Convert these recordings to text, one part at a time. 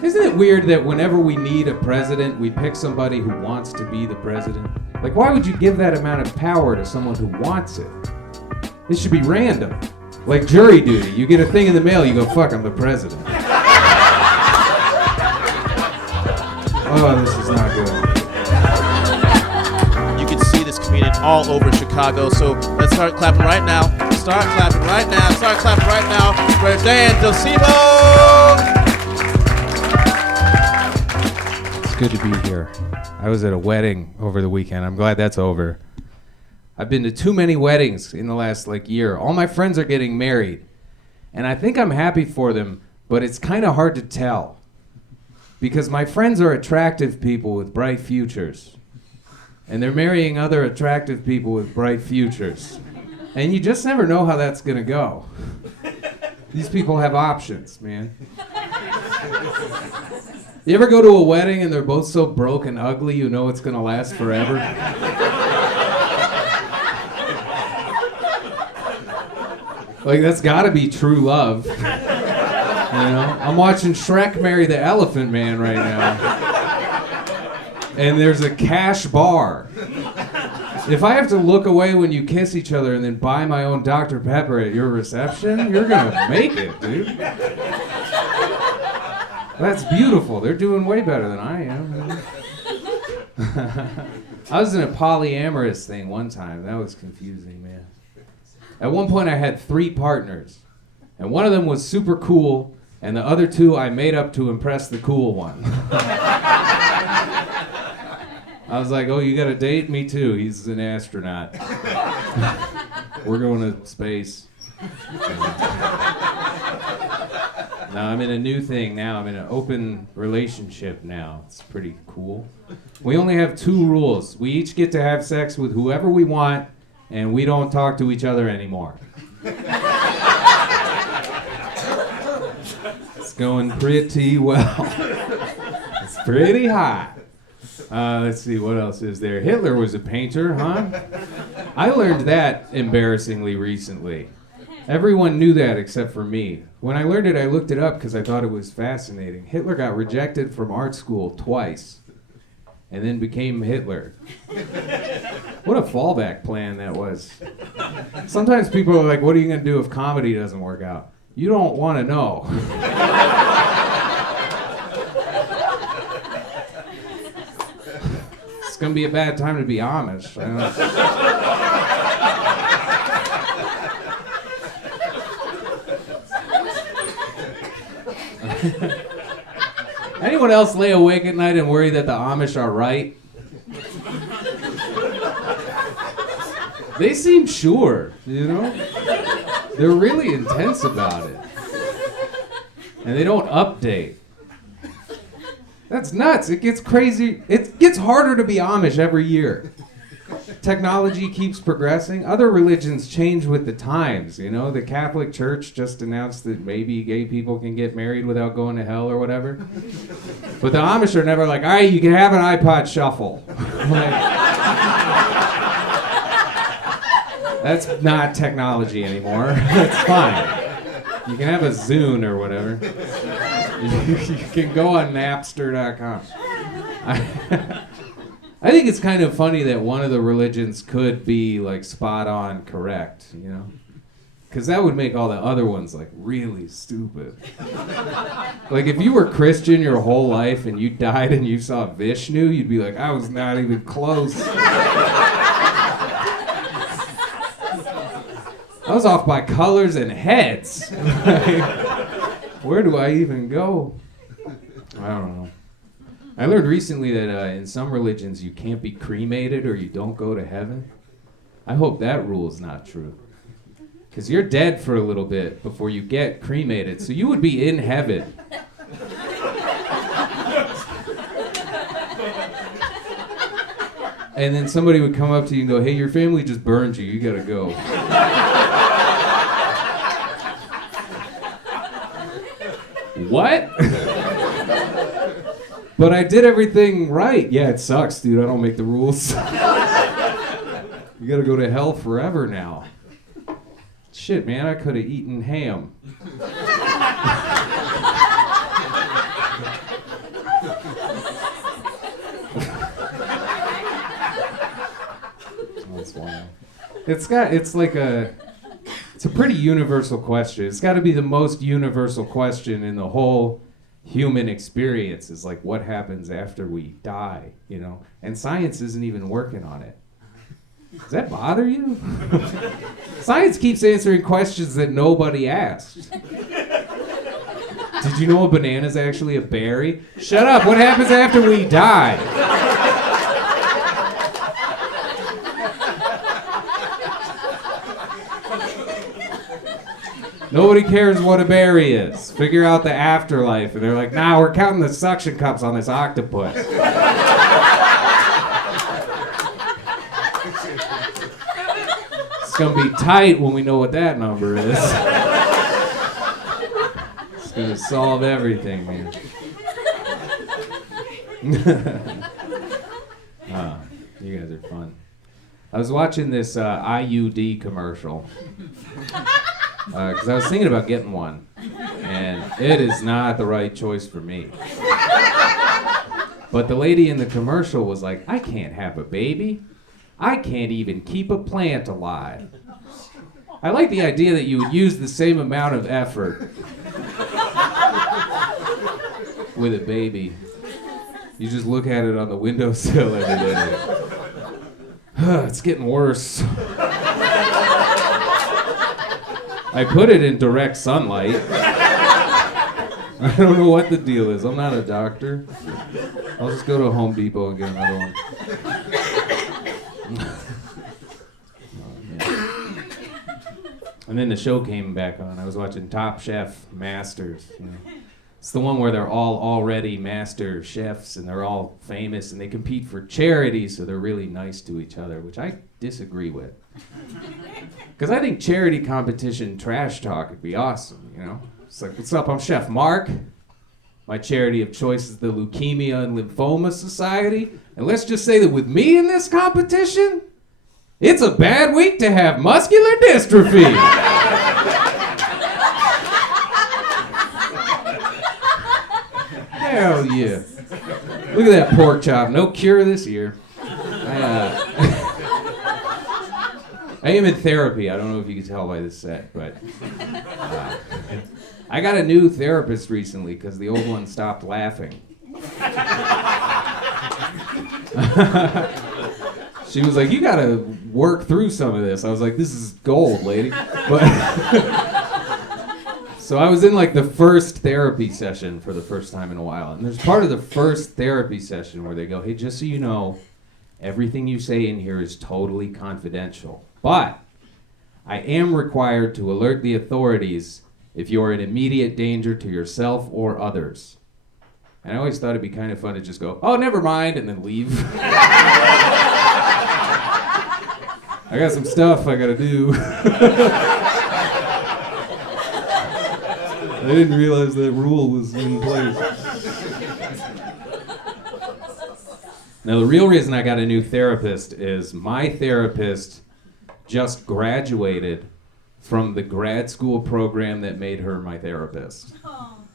Isn't it weird that whenever we need a president, we pick somebody who wants to be the president? Like, why would you give that amount of power to someone who wants it? It should be random. Like jury duty. You get a thing in the mail, you go, fuck, I'm the president. Oh, this is not good. You can see this comedian all over Chicago, so let's start clapping right now. Start clapping right now. Start clapping right now for Dan Docimo! It's good to be here. I was at a wedding over the weekend. I'm glad that's over. I've been to too many weddings in the last year. All my friends are getting married. And I think I'm happy for them, but it's kind of hard to tell. Because my friends are attractive people with bright futures. And they're marrying other attractive people with bright futures. And you just never know how that's gonna go. These people have options, man. You ever go to a wedding and they're both so broke and ugly you know it's gonna last forever? That's gotta be true love. You know? I'm watching Shrek marry the Elephant Man right now. And there's a cash bar. If I have to look away when you kiss each other and then buy my own Dr. Pepper at your reception, you're gonna make it, dude. That's beautiful. They're doing way better than I am. I was in a polyamorous thing one time. That was confusing, man. At one point I had 3 partners. And one of them was super cool, and the other 2 I made up to impress the cool one. I was like, oh, you got a date? Me too. He's an astronaut. We're going to space. No, I'm in a new thing now. I'm in an open relationship now. It's pretty cool. We only have 2 rules. We each get to have sex with whoever we want, and we don't talk to each other anymore. It's going pretty well. It's pretty hot. Let's see, what else is there? Hitler was a painter, huh? I learned that embarrassingly recently. Everyone knew that except for me. When I learned it, I looked it up because I thought it was fascinating. Hitler got rejected from art school twice and then became Hitler. What a fallback plan that was. Sometimes people are like, what are you going to do if comedy doesn't work out? You don't want to know. It's going to be a bad time to be Amish. I don't know. Anyone else lay awake at night and worry that the Amish are right? They seem sure, you know? They're really intense about it. And they don't update. That's nuts. It gets crazy. It gets harder to be Amish every year. Technology keeps progressing. Other religions change with the times, you know? The Catholic Church just announced that maybe gay people can get married without going to hell or whatever. But the Amish are never like, all right, you can have an iPod shuffle. That's not technology anymore. That's fine. You can have a Zune or whatever. You can go on Napster.com. I think it's kind of funny that one of the religions could be spot on correct, you know? Because that would make all the other ones really stupid. If you were Christian your whole life and you died and you saw Vishnu, you'd be like, I was not even close. I was off by colors and heads. Where do I even go? I don't know. I learned recently that in some religions you can't be cremated or you don't go to heaven. I hope that rule is not true. Because you're dead for a little bit before you get cremated, so you would be in heaven. And then somebody would come up to you and go, hey, your family just burned you, you gotta go. What? But I did everything right. Yeah, it sucks, dude. I don't make the rules. You gotta go to hell forever now. Shit, man, I could have eaten ham. It's a pretty universal question. It's got to be the most universal question in the whole human experience, is like, what happens after we die, you know? And science isn't even working on it. Does that bother you? Science keeps answering questions that nobody asked. Did you know a banana is actually a berry? Shut up, what happens after we die? Nobody cares what a berry is. Figure out the afterlife. And they're like, nah, we're counting the suction cups on this octopus. It's gonna be tight when we know what that number is. It's gonna solve everything, man. You guys are fun. I was watching this IUD commercial. Because I was thinking about getting one, and it is not the right choice for me. But the lady in the commercial was like, I can't have a baby. I can't even keep a plant alive. I like the idea that you would use the same amount of effort with a baby. You just look at it on the windowsill every day. It's getting worse. I put it in direct sunlight. I don't know what the deal is. I'm not a doctor. I'll just go to Home Depot and get another one. Oh, and then the show came back on. I was watching Top Chef Masters. You know. It's the one where they're all already master chefs and they're all famous and they compete for charity, so they're really nice to each other, which I disagree with. Because I think charity competition trash talk would be awesome, you know? It's like, what's up, I'm Chef Mark. My charity of choice is the Leukemia and Lymphoma Society. And let's just say that with me in this competition, it's a bad week to have muscular dystrophy. Hell yeah. Look at that pork chop. No cure this year. I am in therapy. I don't know if you can tell by this set, but I got a new therapist recently because the old one stopped laughing. She was like, you gotta work through some of this. I was like, this is gold, lady. But so I was in like the first therapy session for the first time in a while. And there's part of the first therapy session where they go, hey, just so you know, everything you say in here is totally confidential. But I am required to alert the authorities if you're in immediate danger to yourself or others. And I always thought it'd be kind of fun to just go, oh, never mind, and then leave. I got some stuff I gotta do. I didn't realize that rule was in place. Now, the real reason I got a new therapist is my therapist just graduated from the grad school program that made her my therapist.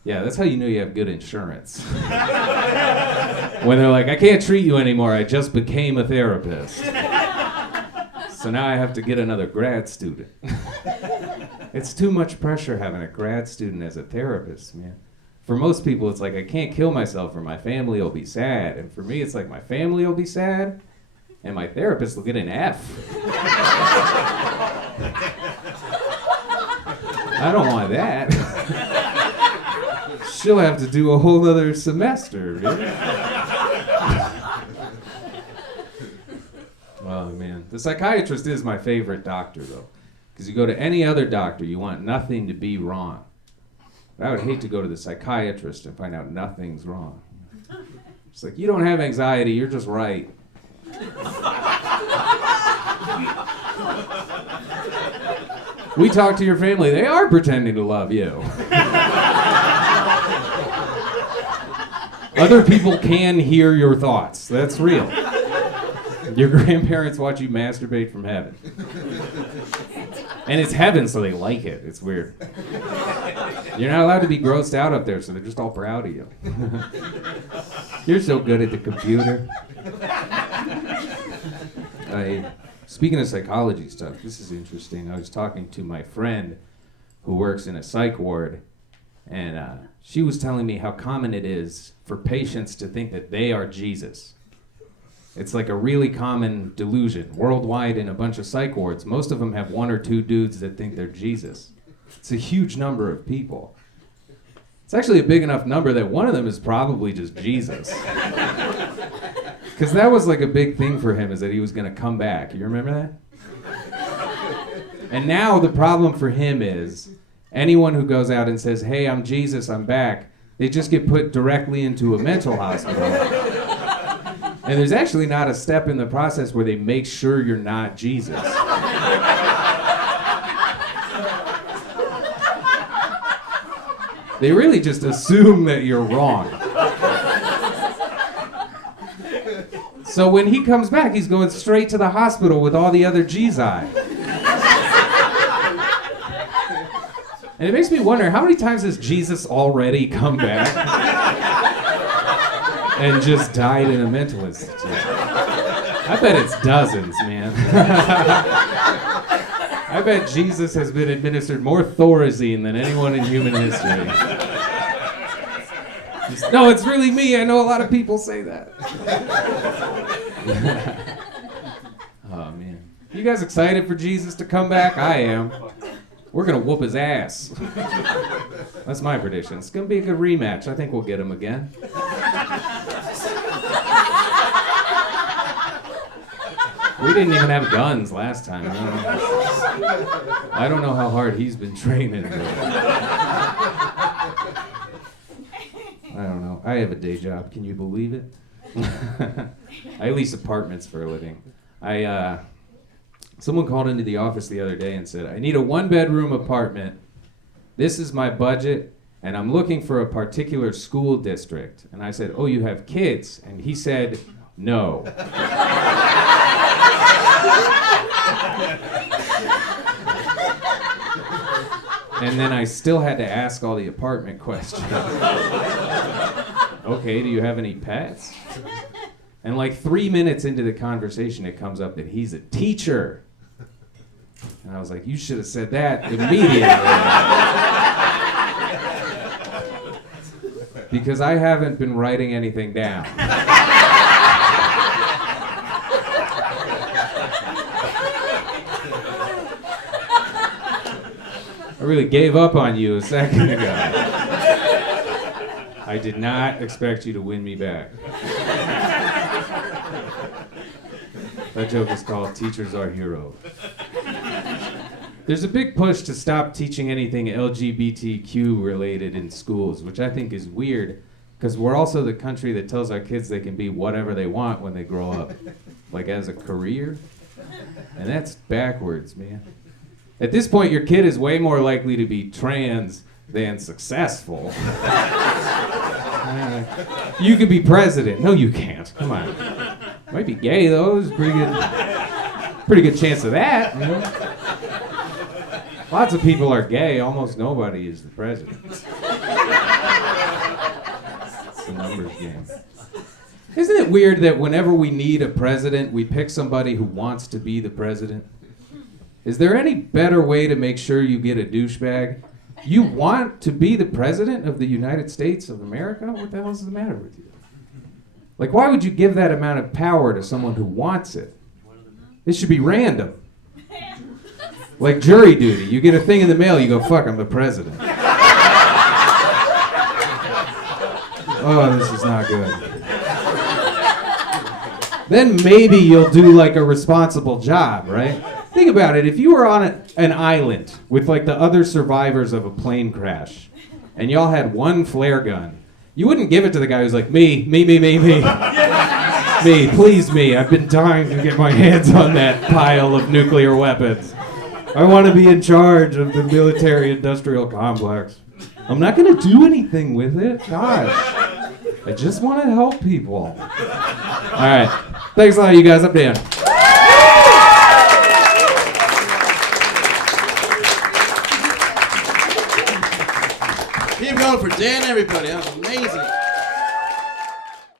Yeah, that's how you know you have good insurance. When they're like, I can't treat you anymore, I just became a therapist. So now I have to get another grad student. It's too much pressure having a grad student as a therapist, man. For most people, it's like, I can't kill myself or my family will be sad. And for me, it's like, my family will be sad and my therapist will get an F. I don't want that. She'll have to do a whole other semester, man. Oh, man. The psychiatrist is my favorite doctor, though. Because you go to any other doctor, you want nothing to be wrong. But I would hate to go to the psychiatrist and find out nothing's wrong. It's like, you don't have anxiety, you're just right. We talk to your family, they are pretending to love you. Other people can hear your thoughts, that's real. Your grandparents watch you masturbate from heaven. And it's heaven, so they like it. It's weird. You're not allowed to be grossed out up there, so they're just all proud of you. You're so good at the computer. Speaking of psychology stuff, this is interesting. I was talking to my friend who works in a psych ward, and she was telling me how common it is for patients to think that they are Jesus. It's like a really common delusion. Worldwide in a bunch of psych wards, most of them have one or two dudes that think they're Jesus. It's a huge number of people. It's actually a big enough number that one of them is probably just Jesus. Because that was like a big thing for him, is that he was going to come back. You remember that? And now the problem for him is anyone who goes out and says, hey, I'm Jesus, I'm back, they just get put directly into a mental hospital. And there's actually not a step in the process where they make sure you're not Jesus. They really just assume that you're wrong. So when he comes back, he's going straight to the hospital with all the other G'zi. And it makes me wonder, how many times has Jesus already come back and just died in a mental institution? I bet it's dozens, man. I bet Jesus has been administered more Thorazine than anyone in human history. No, it's really me. I know a lot of people say that. Oh, man. You guys excited for Jesus to come back? I am. We're going to whoop his ass. That's my prediction. It's going to be a good rematch. I think we'll get him again. We didn't even have guns last time. I don't know how hard he's been training. I don't know. I have a day job. Can you believe it? I lease apartments for a living. Someone called into the office the other day and said, I need a one-bedroom apartment. This is my budget, and I'm looking for a particular school district. And I said, oh, you have kids? And he said, no. And then I still had to ask all the apartment questions. Okay, do you have any pets? And like 3 minutes into the conversation, it comes up that he's a teacher. And I was like, you should have said that immediately. Because I haven't been writing anything down. I really gave up on you a second ago. I did not expect you to win me back. That joke is called Teachers Are Heroes. There's a big push to stop teaching anything LGBTQ related in schools, which I think is weird, because we're also the country that tells our kids they can be whatever they want when they grow up, like as a career. And that's backwards, man. At this point, your kid is way more likely to be trans than successful. You could be president. No, you can't. Come on. Might be gay, though. There's a pretty good chance of that. You know? Lots of people are gay. Almost nobody is the president. It's a numbers game. Isn't it weird that whenever we need a president, we pick somebody who wants to be the president? Is there any better way to make sure you get a douchebag? You want to be the president of the United States of America? What the hell is the matter with you? Like, why would you give that amount of power to someone who wants it? It should be random. Like jury duty. You get a thing in the mail, you go, fuck, I'm the president. Oh, this is not good. Then maybe you'll do like a responsible job, right? Think about it. If you were on an island with like the other survivors of a plane crash, and y'all had one flare gun, you wouldn't give it to the guy who's like, me. Me, please me. I've been dying to get my hands on that pile of nuclear weapons. I want to be in charge of the military-industrial complex. I'm not going to do anything with it. Gosh. I just want to help people. All right. Thanks a lot, you guys. I'm Dan. Keep going for Dan, everybody. That was amazing.